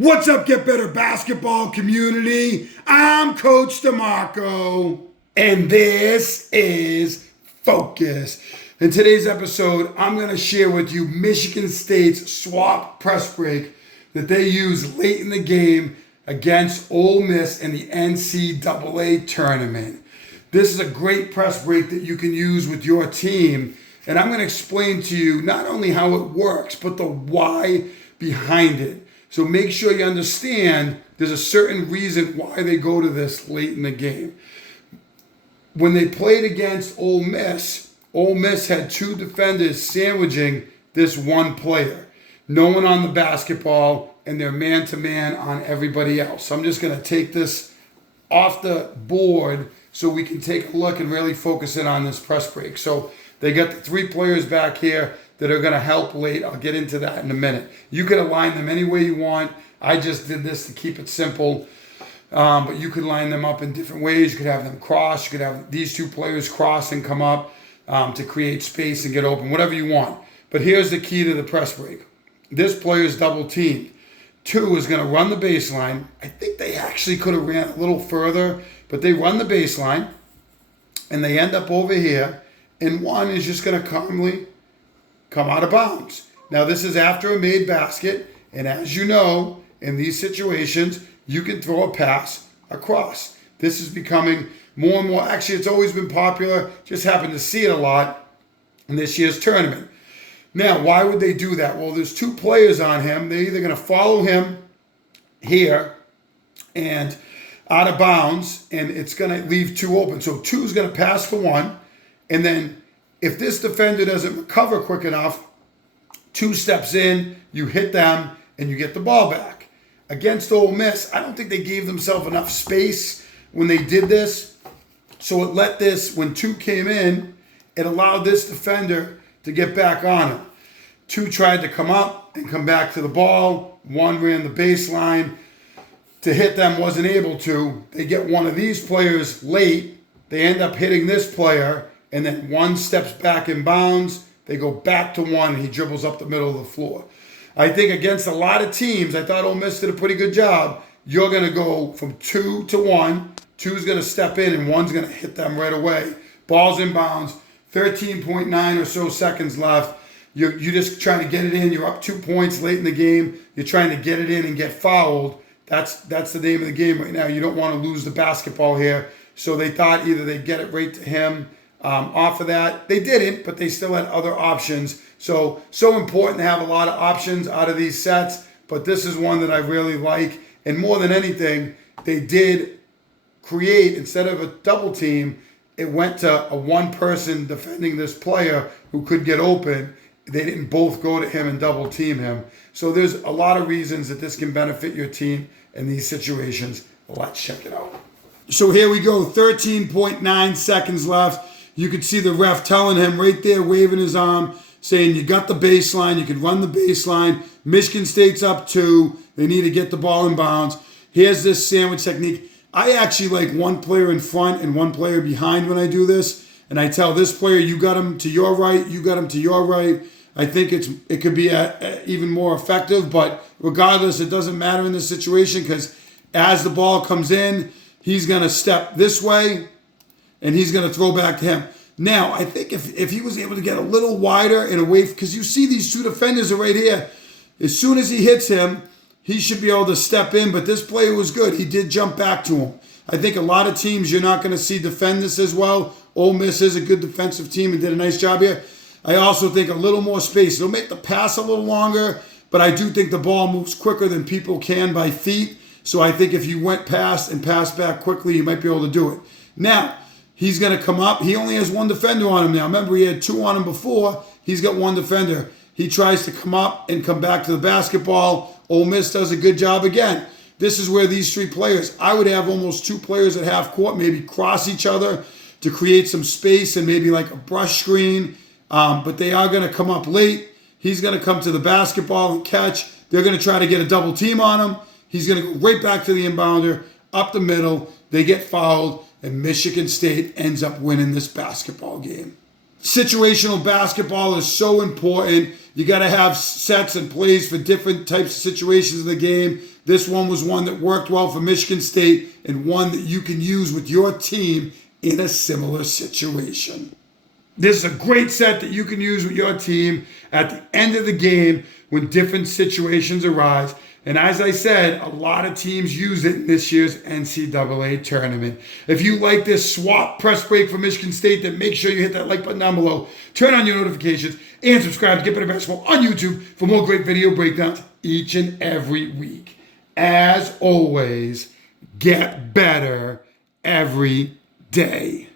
What's up, Get Better Basketball community? I'm Coach DeMarco, and this is Focus. In today's episode, I'm going to share with you Michigan State's swap press break that they used late in the game against Ole Miss in the NCAA tournament. This is a great press break that you can use with your team, and I'm going to explain to you not only how it works, but the why behind it. So make sure you understand there's a certain reason why they go to this late in the game. When they played against Ole Miss had two defenders sandwiching this one player. No one on the basketball, and they're man-to-man on everybody else. I'm just going to take this off the board so we can take a look and really focus in on this press break. So they got the three players back here that are going to help late. I'll get into that in a minute. You can align them any way you want. I just did this to keep it simple. But you could line them up in different ways. You could have them cross. You could have these two players cross and come up to create space and get open, whatever you want. But here's the key to the press break. This player is double teamed. Two is going to run the baseline. I think they actually could have ran a little further, but they run the baseline, and they end up over here, and one is just going to calmly come out of bounds. Now, this is after a made basket, and as you know, in these situations, you can throw a pass across. This is becoming more and more, actually, it's always been popular, just happened to see it a lot in this year's tournament. Now, why would they do that? Well, there's two players on him. They're either going to follow him here and out of bounds, and it's going to leave two open. So two is going to pass to one, and then if this defender doesn't recover quick enough, two steps in, you hit them, and you get the ball back. Against Ole Miss, I don't think they gave themselves enough space when they did this. So it let this, when two came in, it allowed this defender to get back on him. Two tried to come up and come back to the ball. One ran the baseline to hit them, wasn't able to. They get one of these players late. They end up hitting this player, and then one steps back in bounds. They go back to one, and he dribbles up the middle of the floor. I think against a lot of teams, I thought Ole Miss did a pretty good job. You're going to go from 2 to 1. Two's going to step in, and one's going to hit them right away. Ball's in bounds. 13.9 or so seconds left. You're just trying to get it in. You're up 2 points late in the game. You're trying to get it in and get fouled. That's the name of the game right now. You don't want to lose the basketball here. So they thought either they'd get it right to him off of that. They didn't, but they still had other options. So important to have a lot of options out of these sets. But this is one that I really like. And more than anything, they did create, instead of a double team, it went to a one person defending this player who could get open. They didn't both go to him and double team him. So there's a lot of reasons that this can benefit your team in these situations. Let's check it out. So here we go, 13.9 seconds left. You could see the ref telling him right there, waving his arm, saying you got the baseline, you can run the baseline. Michigan State's up 2. They need to get the ball in bounds. Here's this sandwich technique. I actually like one player in front and one player behind when I do this. And I tell this player, you got him to your right, you got him to your right. I think it could be even more effective. But regardless, it doesn't matter in this situation because as the ball comes in, he's going to step this way and he's going to throw back to him. Now, I think if he was able to get a little wider and away, because you see these two defenders are right here. As soon as he hits him, he should be able to step in, but this player was good. He did jump back to him. I think a lot of teams you're not going to see defend this as well. Ole Miss is a good defensive team and did a nice job here. I also think a little more space. It'll make the pass a little longer, but I do think the ball moves quicker than people can by feet. So I think if you went past and passed back quickly, you might be able to do it. Now, he's going to come up. He only has one defender on him now. Remember, he had two on him before. He's got one defender. He tries to come up and come back to the basketball. Ole Miss does a good job again. This is where these three players, I would have almost two players at half court, maybe cross each other to create some space and maybe like a brush screen. But they are going to come up late. He's going to come to the basketball and catch. They're going to try to get a double team on him. He's going to go right back to the inbounder, up the middle. They get fouled, and Michigan State ends up winning this basketball game. Situational basketball is so important. You got to have sets and plays for different types of situations in the game. This one was one that worked well for Michigan State and one that you can use with your team in a similar situation. This is a great set that you can use with your team at the end of the game when different situations arise. And as I said, a lot of teams use it in this year's NCAA tournament. If you like this swap press break for Michigan State, then make sure you hit that like button down below, turn on your notifications, and subscribe to Get Better Basketball on YouTube for more great video breakdowns each and every week. As always, get better every day.